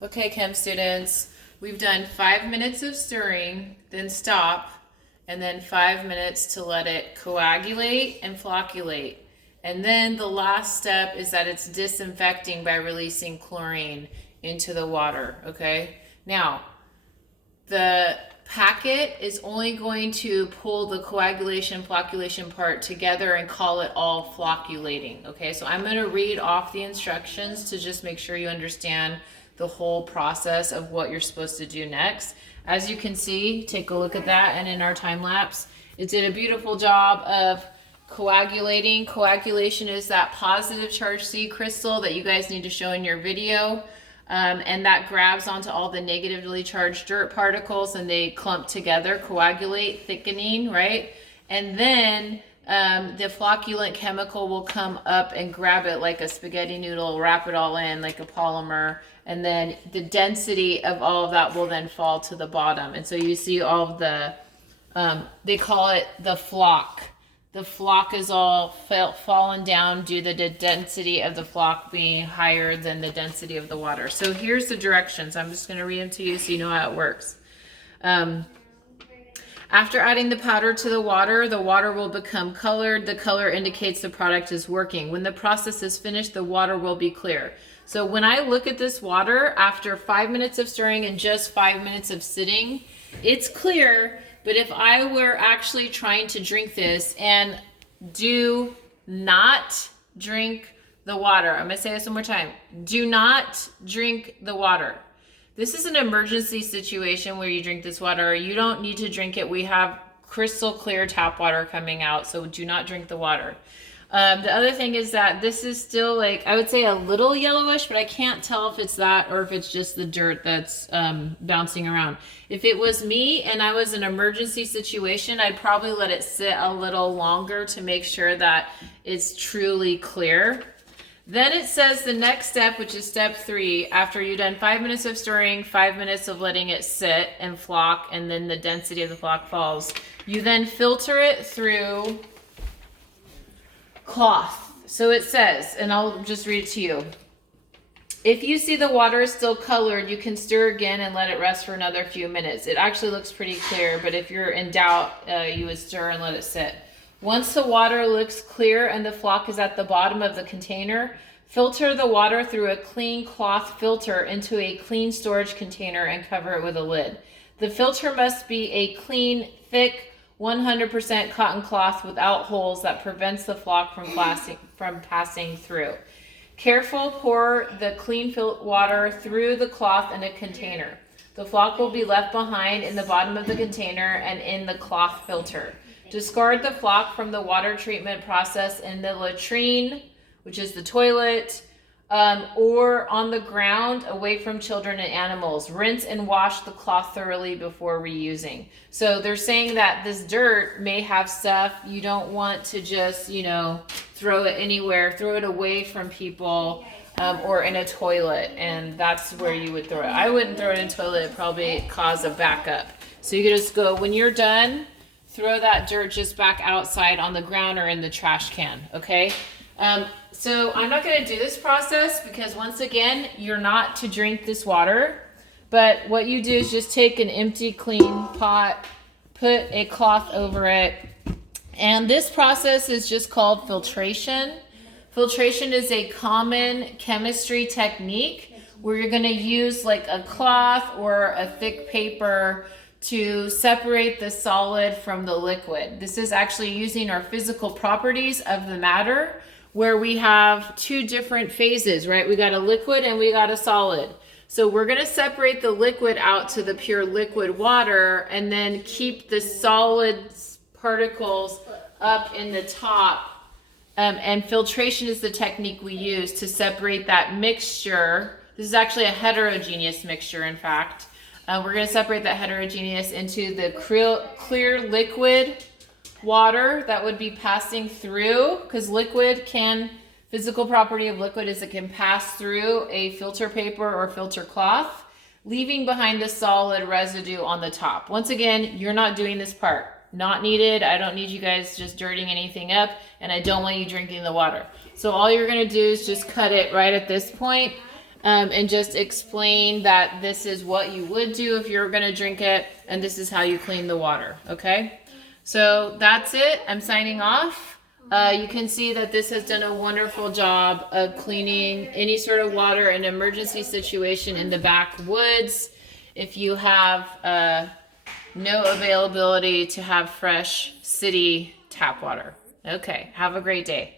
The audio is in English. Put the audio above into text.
Okay, chem students, we've done 5 minutes of stirring, then stop, and then 5 minutes to let it coagulate and flocculate. And then the last step is that it's disinfecting by releasing chlorine into the water, okay? Now, the packet is only going to pull the coagulation flocculation part together and call it all flocculating. Okay, so I'm going to read off the instructions to just make sure you understand the whole process of what you're supposed to do next. As you can see, take a look at that, and in our time lapse, it did a beautiful job of coagulating. Coagulation is that positive charge C crystal that you guys need to show in your video. And that grabs onto all the negatively charged dirt particles and they clump together, coagulate, thickening, right? And then the flocculant chemical will come up and grab it like a spaghetti noodle, wrap it all in like a polymer, and then the density of all of that will then fall to the bottom. And so you see all of the, they call it the flock. The flock is all fallen down due to the density of the flock being higher than the density of the water. So here's the directions. I'm just going to read them to you so you know how it works. After adding the powder to the water will become colored. The color indicates the product is working. When the process is finished, the water will be clear. So when I look at this water after 5 minutes of stirring and just 5 minutes of sitting, it's clear. But if I were actually trying to drink this, and do not drink the water. I'm going to say this one more time. Do not drink the water. This is an emergency situation where you drink this water. You don't need to drink it. We have crystal clear tap water coming out, so do not drink the water. The other thing is that this is still, like, I would say a little yellowish, but I can't tell if it's that or if it's just the dirt that's bouncing around. If it was me and I was in an emergency situation, I'd probably let it sit a little longer to make sure that it's truly clear. Then it says the next step, which is step 3, after you've done 5 minutes of stirring, 5 minutes of letting it sit and flock, and then the density of the flock falls, you then filter it through cloth. So it says, and I'll just read it to you. If you see the water is still colored, you can stir again and let it rest for another few minutes. It actually looks pretty clear, but if you're in doubt, you would stir and let it sit. Once the water looks clear and the flock is at the bottom of the container, filter the water through a clean cloth filter into a clean storage container and cover it with a lid. The filter must be a clean, thick, 100% cotton cloth without holes that prevents the flock from passing through. Careful, pour the clean water through the cloth in a container. The flock will be left behind in the bottom of the container and in the cloth filter. Discard the flock from the water treatment process in the latrine, which is the toilet, or on the ground away from children and animals. Rinse and wash the cloth thoroughly before reusing. So they're saying that this dirt may have stuff. You don't want to just, throw it anywhere. Throw it away from people or in a toilet, and that's where you would throw it. I wouldn't throw it in a toilet. It'd probably cause a backup. So you can just go, when you're done, throw that dirt just back outside on the ground or in the trash can, okay? So I'm not going to do this process because, once again, you're not to drink this water. But what you do is just take an empty, clean pot, put a cloth over it. And this process is just called filtration. Filtration is a common chemistry technique where you're going to use like a cloth or a thick paper to separate the solid from the liquid. This is actually using our physical properties of the matter, where we have 2 different phases, right? We got a liquid and we got a solid. So we're going to separate the liquid out to the pure liquid water and then keep the solid particles up in the top. And filtration is the technique we use to separate that mixture. This is actually a heterogeneous mixture, in fact. We're going to separate that heterogeneous into the clear liquid water that would be passing through, because physical property of liquid is it can pass through a filter paper or filter cloth, leaving behind the solid residue on the top. Once again, you're not doing this part. Not needed. I don't need you guys just dirtying anything up, and I don't want you drinking the water. So all you're going to do is just cut it right at this point. and just explain that this is what you would do if you're going to drink it, and this is how you clean the water. Okay, so that's it. I'm signing off. You can see that this has done a wonderful job of cleaning any sort of water in an emergency situation in the backwoods. If you have no availability to have fresh city tap water. Okay, have a great day.